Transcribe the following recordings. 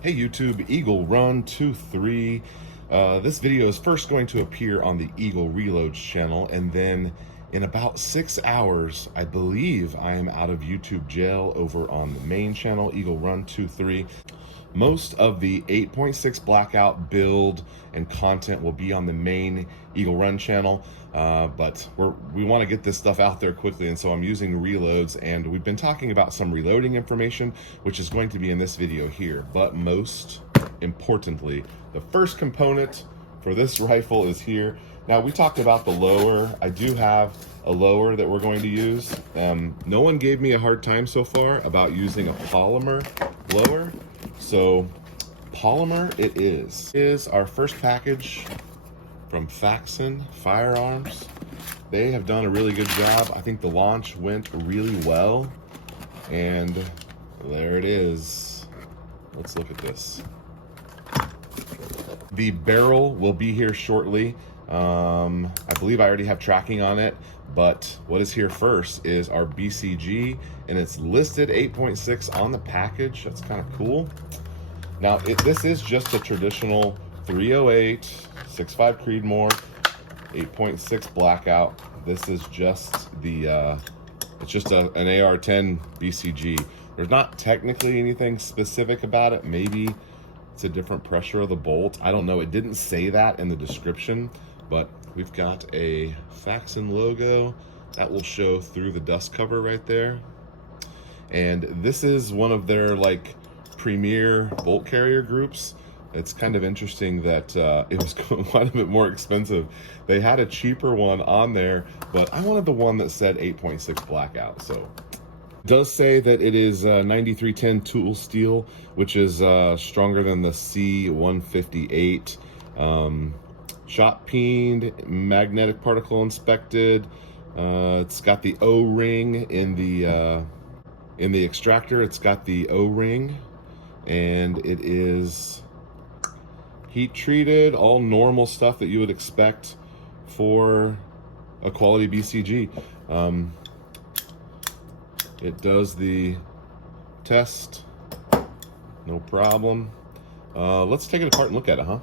Hey YouTube, Eagle Run 23. This video is first going to appear on the Eagle Reloads channel, and then in about 6 hours, I believe I am out of YouTube jail over on the main channel, Eagle Run 23. Most of the 8.6 blackout build and content will be on the main Eagle Run channel, but we want to get this stuff out there quickly, and so I'm using reloads, and we've been talking about some reloading information, which is going to be in this video here. But most importantly, the first component for this rifle is here. Now, we talked about the lower. I do have a lower that we're going to use. No one gave me a hard time so far about using a polymer lower. So polymer it is. Is our first package from Faxon Firearms. They have done a really good job. I think the launch went really well, and there it is. Let's look at this. The barrel will be here shortly. I believe I already have tracking on it, but what is here first is our BCG, and it's listed 8.6 on the package. That's kind of cool. Now, this is just a traditional 308, 6.5 Creedmoor, 8.6 blackout. This is just the, it's just an AR-10 BCG. There's not technically anything specific about it. Maybe it's a different pressure of the bolt. I don't know. It didn't say that in the description, but we've got a Faxon logo that will show through the dust cover right there. And this is one of their like premier bolt carrier groups. It's kind of interesting that it was quite a bit more expensive. They had a cheaper one on there, but I wanted the one that said 8.6 blackout. So it does say that it is 9310 tool steel, which is stronger than the C158. Shot peened, magnetic particle inspected. It's got the O-ring in the extractor. It's got the O-ring, and it is heat treated, all normal stuff that you would expect for a quality BCG. It does the test, no problem. Let's take it apart and look at it, huh?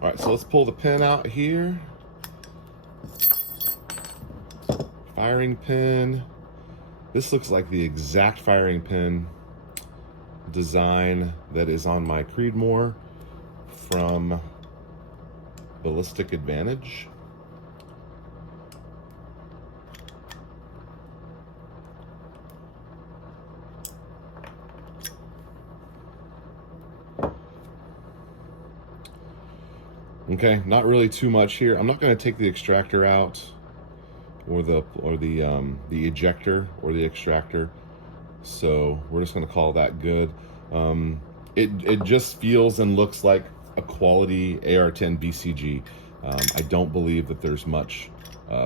All right, so let's pull the pin out here. Firing pin. This looks like the exact firing pin design that is on my Creedmoor from Ballistic Advantage. Okay, not really too much here. I'm not going to take the extractor out, or the ejector or the extractor. So we're just going to call that good. It just feels and looks like a quality AR-10 BCG. I don't believe that there's much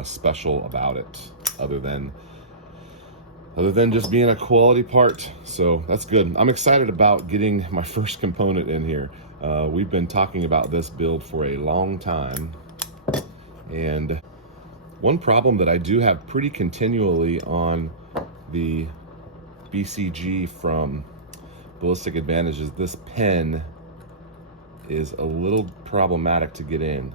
special about it other than just being a quality part. So that's good. I'm excited about getting my first component in here. We've been talking about this build for a long time, and one problem that I do have pretty continually on the BCG from Ballistic Advantage is this pen is a little problematic to get in.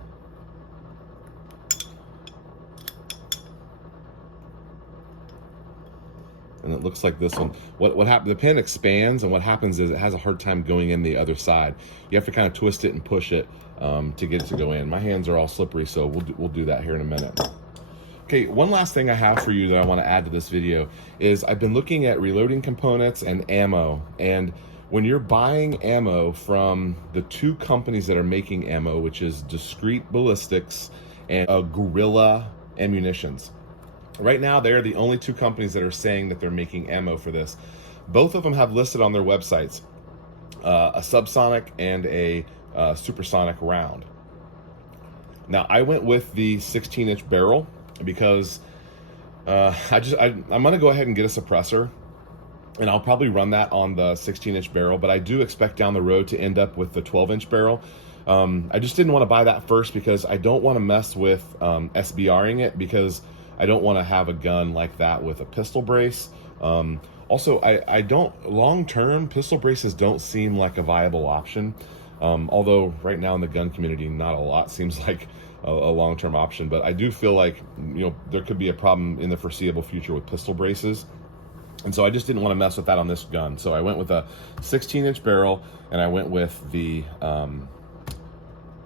And it looks like this one. What happened? The pen expands, and what happens is it has a hard time going in the other side. You have to kind of twist it and push it to get it to go in. My hands are all slippery, so we'll do that here in a minute. Okay, one last thing I have for you that I want to add to this video is I've been looking at reloading components and ammo, and when you're buying ammo from the two companies that are making ammo, which is Discreet Ballistics and Guerrilla Ammunitions. Right now, they're the only two companies that are saying that they're making ammo for this. Both of them have listed on their websites a subsonic and a supersonic round. Now, I went with the 16-inch barrel because I'm going to go ahead and get a suppressor, and I'll probably run that on the 16-inch barrel, but I do expect down the road to end up with the 12-inch barrel. I just didn't want to buy that first because I don't want to mess with SBRing it, because I don't want to have a gun like that with a pistol brace. Also, I don't, long-term, pistol braces don't seem like a viable option. Although right now in the gun community, not a lot seems like a long-term option, but I do feel like, there could be a problem in the foreseeable future with pistol braces. And so I just didn't want to mess with that on this gun. So I went with a 16-inch barrel, and I went with the,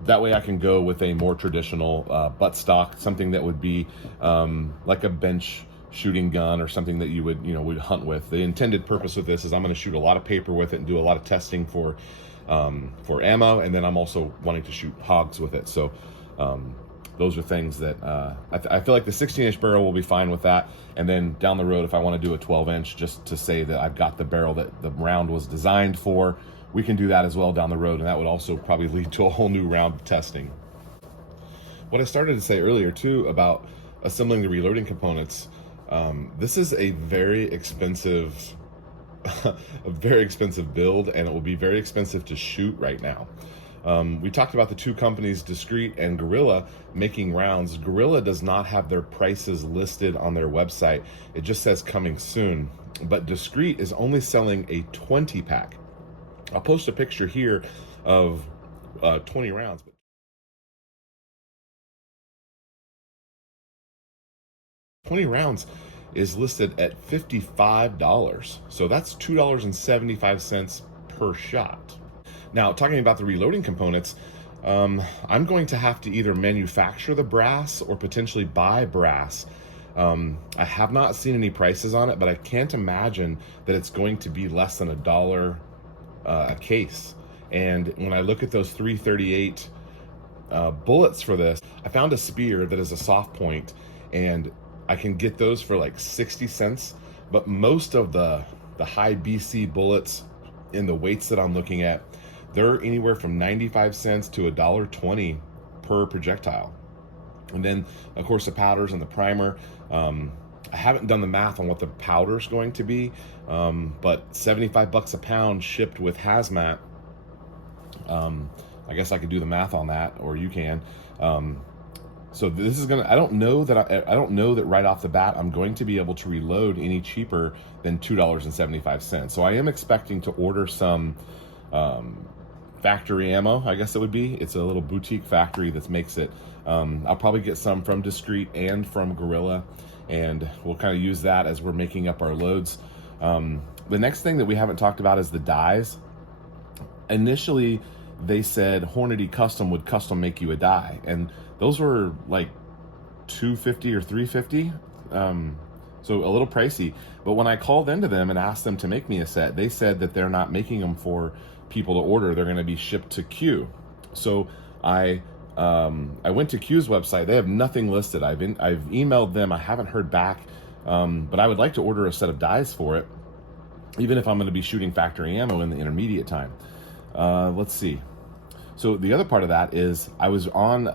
that way I can go with a more traditional butt stock, something that would be like a bench shooting gun or something that you would hunt with. The intended purpose of this is I'm going to shoot a lot of paper with it and do a lot of testing for ammo, and then I'm also wanting to shoot hogs with it. So those are things that I feel like the 16-inch barrel will be fine with that. And then down the road, if I want to do a 12-inch, just to say that I've got the barrel that the round was designed for, we can do that as well down the road, and that would also probably lead to a whole new round of testing. What I started to say earlier too about assembling the reloading components, this is a very expensive build, and it will be very expensive to shoot right now. We talked about the two companies, Discreet and Gorilla, making rounds. Gorilla does not have their prices listed on their website. It just says coming soon. But Discreet is only selling a 20 pack. I'll post a picture here of 20 rounds. 20 rounds is listed at $55. So that's $2.75 per shot. Now, talking about the reloading components, I'm going to have to either manufacture the brass or potentially buy brass. I have not seen any prices on it, but I can't imagine that it's going to be less than $1 a case. And when I look at those 338 bullets for this, I found a spear that is a soft point, and I can get those for like 60 cents. But most of the high BC bullets in the weights that I'm looking at, they're anywhere from 95 cents to $1.20 per projectile. And then, of course, the powders and the primer. I haven't done the math on what the powder's going to be, but $75 a pound shipped with hazmat. I guess I could do the math on that, or you can. So this is gonna. I don't know that right off the bat I'm going to be able to reload any cheaper than $2.75. So I am expecting to order some factory ammo, I guess it would be. It's a little boutique factory that makes it. I'll probably get some from Discreet and from Gorilla, and we'll kind of use that as we're making up our loads. The next thing that we haven't talked about is the dies. Initially, they said Hornady Custom would custom make you a die, and those were like $250 or $350, so a little pricey. But when I called into them and asked them to make me a set, they said that they're not making them for people to order. They're going to be shipped to Q. So I went to Q's website. They have nothing listed. I've emailed them. I haven't heard back, but I would like to order a set of dies for it, even if I'm going to be shooting factory ammo in the intermediate time. Let's see. So the other part of that is I was on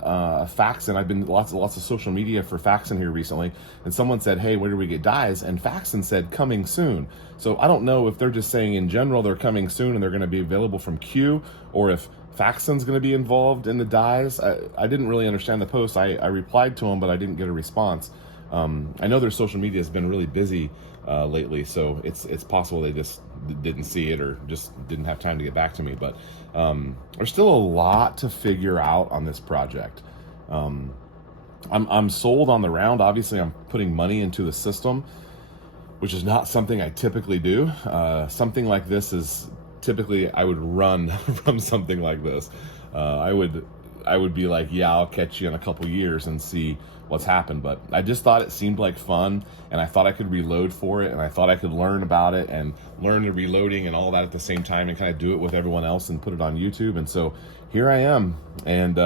Faxon. I've been lots of social media for Faxon here recently, and someone said, hey, where do we get dies? And Faxon said coming soon. So I don't know if they're just saying in general they're coming soon and they're going to be available from Q, or if Faxon's going to be involved in the dies. I didn't really understand the post. I replied to them, but I didn't get a response. I know their social media has been really busy lately, so it's possible they just didn't see it or just didn't have time to get back to me. But there's still a lot to figure out on this project. I'm sold on the round. Obviously, I'm putting money into the system, which is not something I typically do. Something like this is typically I would run from something like this. I would be like, yeah, I'll catch you in a couple years and see what's happened. But I just thought it seemed like fun, and I thought I could reload for it, and I thought I could learn about it and learn the reloading and all that at the same time, and kind of do it with everyone else and put it on YouTube. And so here I am, and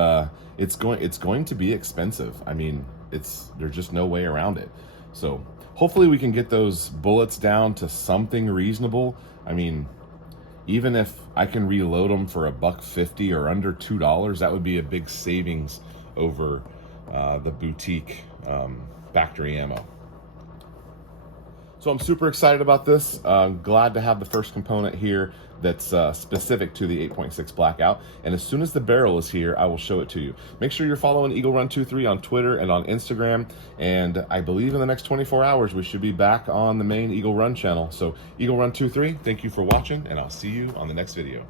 it's going to be expensive. I mean, there's just no way around it. So hopefully we can get those bullets down to something reasonable. I mean, even if I can reload them for $1.50 or under $2, that would be a big savings over the boutique factory ammo. So I'm super excited about this. Glad to have the first component here that's specific to the 8.6 Blackout. And as soon as the barrel is here, I will show it to you. Make sure you're following Eagle Run 23 on Twitter and on Instagram. And I believe in the next 24 hours, we should be back on the main Eagle Run channel. So Eagle Run 23, thank you for watching, and I'll see you on the next video.